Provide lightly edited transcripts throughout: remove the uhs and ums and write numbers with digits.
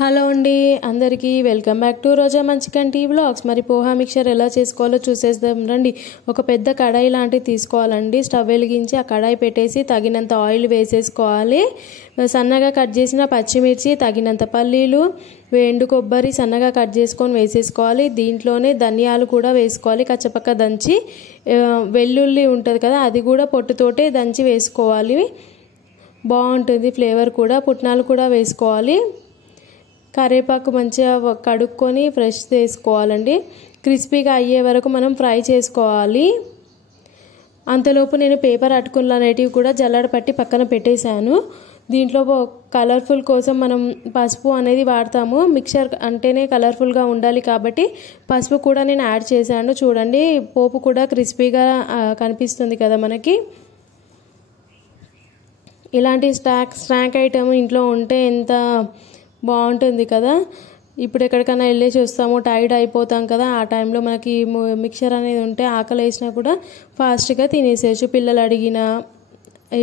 Hello అండి అందరికీ welcome back to Roja Manchikanti vlogs. మరి పోహా మిక్చర్ ఎలా చేసుకోవాలో చూసేద్దాం రండి। ఒక పెద్ద కడాయి లాంటిది తీసుకోవాలండి। స్టవ్ వెలిగించి ఆ కడాయి పెట్టేసి తగినంత ఆయిల్ వేసేసుకోవాలి। సన్నగా కట్ చేసిన పచ్చిమిర్చి, తగినంత పల్లీలు, ఎండు కొబ్బరి సన్నగా కట్ చేసుకొని వేసేసుకోవాలి। దీంట్లోనే ధనియాలు కూడా వేసుకోవాలి కచ్చపక్క దంచి। వెల్లుల్లి ఉంటుంది కదా అది కూడా పొట్టుతోటే దంచి వేసుకోవాలి, బాగుంటుంది ఫ్లేవర్ కూడా। పుట్నాలు కూడా వేసుకోవాలి। కరివేపాకు మంచిగా కడుక్కొని ఫ్రెష్ చేసుకోవాలండి। క్రిస్పీగా అయ్యే వరకు మనం ఫ్రై చేసుకోవాలి। అంతలోపు నేను పేపర్ అటుకులు అనేటివి కూడా జల్లడ పట్టి పక్కన పెట్టేశాను। దీంట్లో కలర్ఫుల్ కోసం మనం పసుపు అనేది వాడతాము। మిక్చర్ అంటేనే కలర్ఫుల్గా ఉండాలి కాబట్టి పసుపు కూడా నేను యాడ్ చేశాను। చూడండి పోపు కూడా క్రిస్పీగా కనిపిస్తుంది కదా మనకి। ఇలాంటి స్నాక్ ఐటమ్ ఇంట్లో ఉంటే ఎంత బాగుంటుంది కదా। ఇప్పుడు ఎక్కడికైనా వెళ్ళేసి వస్తాము, టైర్డ్ అయిపోతాం కదా, ఆ టైంలో మనకి మిక్చర్ అనేది ఉంటే ఆకలి వేసినా కూడా ఫాస్ట్గా తినేసేయచ్చు। పిల్లలు అడిగినా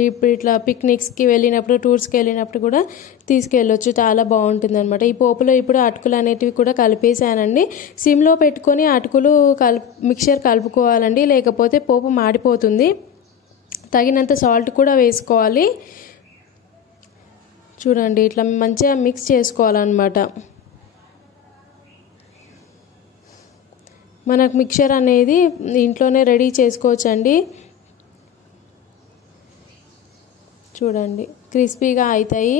ఇప్పుడు ఇట్లా పిక్నిక్స్కి వెళ్ళినప్పుడు, టూర్స్కి వెళ్ళినప్పుడు కూడా తీసుకెళ్ళొచ్చు, చాలా బాగుంటుంది అనమాట। ఈ పోపులో ఇప్పుడు అటుకులు అనేటివి కూడా కలిపేసానండి। సిమ్లో పెట్టుకొని అటుకులు మిక్చర్ కలుపుకోవాలండి, లేకపోతే పోపు మాడిపోతుంది। తగినంత సాల్ట్ కూడా వేసుకోవాలి। చూడండి ఇట్లా మంచిగా మిక్స్ చేసుకోవాలన్నమాట। మనకు మిక్చర్ అనేది ఇంట్లోనే రెడీ చేసుకోవచ్చండి। చూడండి క్రిస్పీగా అవుతాయి।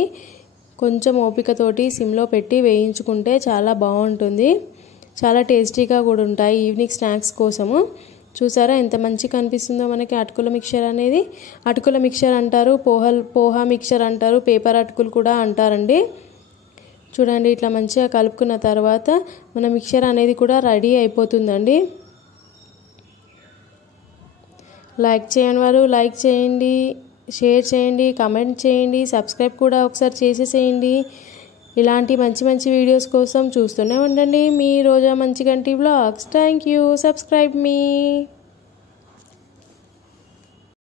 కొంచెం ఓపికతోటి సిమ్లో పెట్టి వేయించుకుంటే చాలా బాగుంటుంది, చాలా టేస్టీగా కూడా ఉంటాయి ఈవినింగ్ స్నాక్స్ కోసము। చూసారా ఎంత మంచిగా కనిపిస్తుందో మనకి అటుకుల మిక్చర్ అనేది। అటుకుల మిక్చర్ అంటారు, పోహా మిక్చర్ అంటారు, పేపర్ అటుకులు కూడా అంటారండి। చూడండి ఇట్లా మంచిగా కలుపుకున్న తర్వాత మన మిక్చర్ అనేది కూడా రెడీ అయిపోతుందండి। లైక్ చేయని వారు లైక్ చేయండి, షేర్ చేయండి, కమెంట్ చేయండి, సబ్స్క్రైబ్ కూడా ఒకసారి చేసేసేయండి। ఇలాంటి మంచి మంచి వీడియోస్ కోసం చూస్తూనే ఉండండి మీ Roja Manchikanti vlogs. Thank you, subscribe me.